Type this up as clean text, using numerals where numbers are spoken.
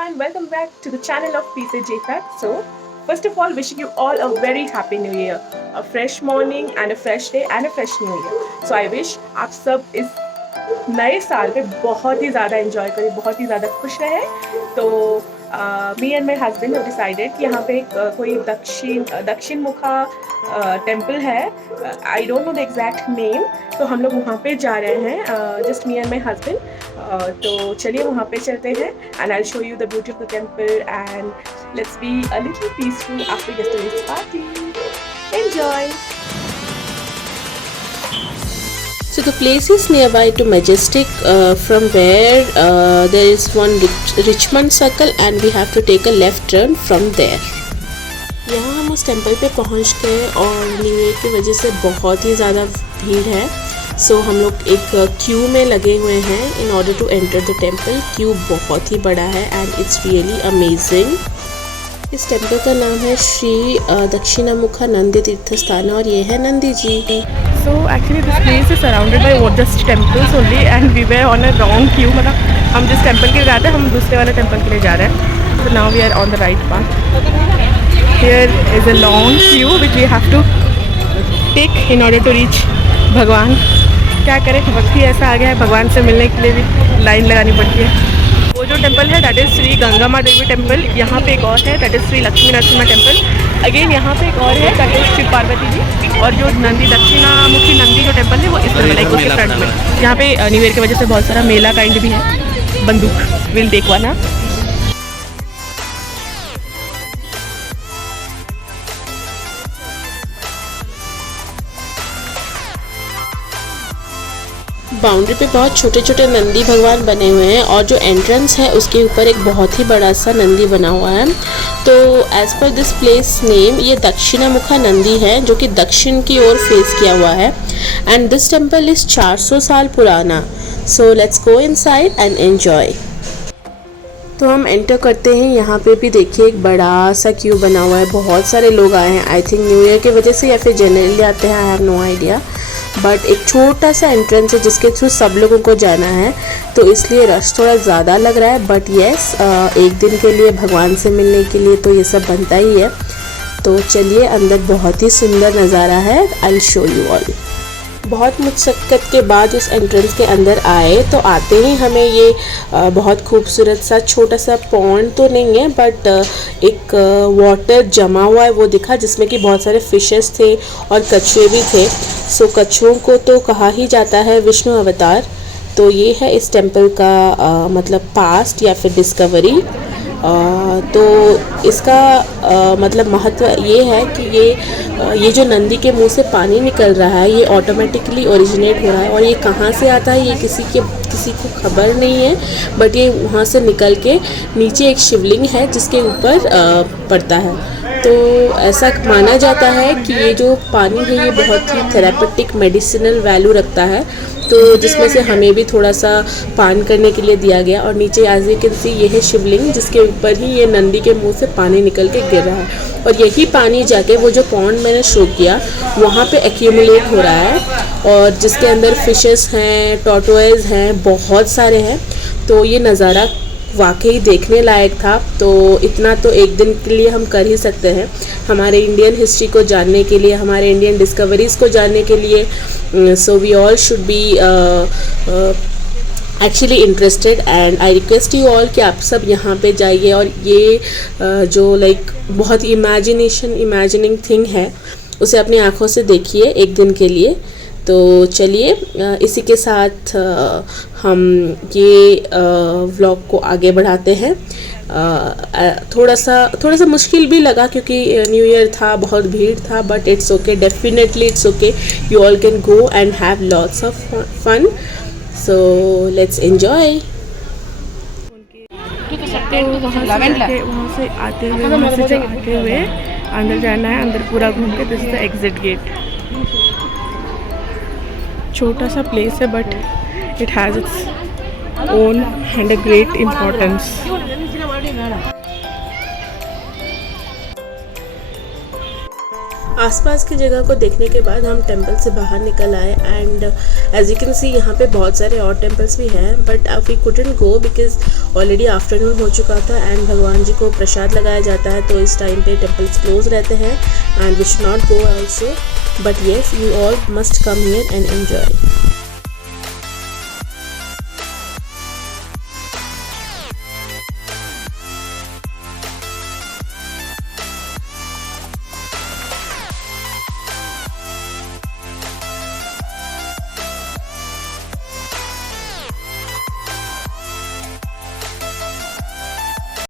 everyone, welcome back to the channel of PCJ Fact. So, first of all, wishing you all a very happy new year, a fresh morning and a fresh day and a fresh new year. So I wish आप सब इस नए साल में बहुत ही ज़्यादा enjoy करें, बहुत ही ज़्यादा खुश रहें. तो me and my husband have decided कि यहाँ पे कोई दक्षिण मुखा टेम्पल है. I don't know the exact name. तो हम लोग वहाँ पे जा रहे हैं, just me and my husband. तो चलिए वहाँ पे चलते हैं and I show you the beauty of the temple and let's be a little peaceful after yesterday's party. Enjoy! So the place is nearby to Majestic, from where there is one Richmond Circle and we have to take a left turn from there. यहाँ हम उस temple पे पहुँच गए और new year की वजह से बहुत ही ज़्यादा भीड़ है. सो हम लोग एक क्यू में लगे हुए हैं in order to enter the temple. Queue बहुत ही बड़ा है एंड इट्स रियली अमेजिंग. इस टेम्पल का नाम है श्री दक्षिणामुखा नंदी तीर्थ स्थान और ये है Nandi ji. So actually this place is surrounded by Buddhist temples only and we were on a wrong queue. मतलब हम जिस टेम्पल के लिए जाते हैं हम दूसरे वाले टेम्पल के लिए जा रहे हैं. So now we are on the right path. Here is a long queue which we have to take in order to reach भगवान. क्या करें, वक्त ही ऐसा आ गया है, भगवान से मिलने के लिए भी लाइन लगानी पड़ती है. वो जो टेम्पल है that is Shri Gangamma Devi temple. यहाँ पे एक और है that is Shri Lakshmi Narasimha temple. Again यहाँ पे एक और है दैट इज़ शिव पार्वती जी. और जो नंदी दक्षिणामुखी नंदी जो टेम्पल है वो इस तरह लाइक उसके फ्रंट में. यहाँ पे न्यू ईयर की वजह से बहुत सारा मेला काइंड भी है. बंदूक विल देखवा ना. बाउंड्री पे बहुत छोटे छोटे नंदी भगवान बने हुए हैं और जो एंट्रेंस है उसके ऊपर एक बहुत ही बड़ा सा नंदी बना हुआ है. तो as per this place name ये दक्षिणामुखा नंदी है जो कि दक्षिण की ओर फेस किया हुआ है एंड दिस टेम्पल इज़ 400 साल पुराना. So let's go inside and enjoy. तो हम एंटर करते हैं. यहाँ पे भी देखिए एक बड़ा सा क्यू बना हुआ है. बहुत सारे लोग आए हैं. आई थिंक न्यू ईयर की वजह से या फिर जनरली आते हैं. I have no idea. But एक छोटा सा एंट्रेंस है जिसके थ्रू सब लोगों को जाना है तो इसलिए रश थोड़ा ज़्यादा लग रहा है. बट येस, एक दिन के लिए भगवान से मिलने के लिए तो ये सब बनता ही है. तो चलिए, अंदर बहुत ही सुंदर नज़ारा है. I will show you all. बहुत मुशक्क़त के बाद उस एंट्रेंस के अंदर आए तो आते ही हमें ये बहुत खूबसूरत सा छोटा सा पॉन्ड तो नहीं है बट एक वाटर जमा हुआ है वो दिखा जिसमें कि बहुत सारे फिशेस थे और कछुए भी थे. सो कछुओं को तो कहा ही जाता है विष्णु अवतार. तो ये है इस टेम्पल का मतलब पास्ट या फिर डिस्कवरी. तो इसका मतलब महत्व ये है कि ये जो नंदी के मुंह से पानी निकल रहा है ये ऑटोमेटिकली ओरिजिनेट हो रहा है और ये कहाँ से आता है ये किसी को खबर नहीं है. बट ये वहाँ से निकल के नीचे एक शिवलिंग है जिसके ऊपर पड़ता है. तो ऐसा माना जाता है कि ये जो पानी है ये बहुत ही थेरापेटिक मेडिसिनल वैल्यू रखता है. तो जिसमें से हमें भी थोड़ा सा पान करने के लिए दिया गया. और नीचे एज यू कैन सी ये है शिवलिंग जिसके ऊपर ही ये नंदी के मुंह से पानी निकल के गिर रहा है और यही पानी जाके वो जो पॉन्ड मैंने शो किया वहाँ पे एक्यूमुलेट हो रहा है और जिसके अंदर फिशेस हैं, टॉर्टोइज हैं, बहुत सारे हैं. तो ये नज़ारा वाकई देखने लायक था. तो इतना तो एक दिन के लिए हम कर ही सकते हैं हमारे इंडियन हिस्ट्री को जानने के लिए, हमारे इंडियन डिस्कवरीज़ को जानने के लिए. So we all should be actually interested and I request you all कि आप सब यहाँ पे जाइए और ये जो लाइक बहुत इमेजिनिंग थिंग है उसे अपनी आँखों से देखिए एक दिन के लिए. तो चलिए, इसी के साथ हम ये व्लॉग को आगे बढ़ाते हैं. थोड़ा सा मुश्किल भी लगा क्योंकि न्यू ईयर था, बहुत भीड़ था. But it's okay, definitely it's okay. You all can go and have lots of fun. So let's enjoy. वहाँ से आते हुए अंदर जाना है. अंदर पूरा घूम के this is the exit gate. छोटा सा प्लेस है but it has its own and a great importance. आसपास की जगह को देखने के बाद हम टेंपल से बाहर निकल आए and as you can see यहाँ पे बहुत सारे और टेंपल्स भी हैं but we couldn't go because already afternoon हो चुका था एंड भगवान जी को प्रसाद लगाया जाता है तो इस टाइम पे टेंपल्स क्लोज रहते हैं and we should not go also but yes you all must come here and enjoy.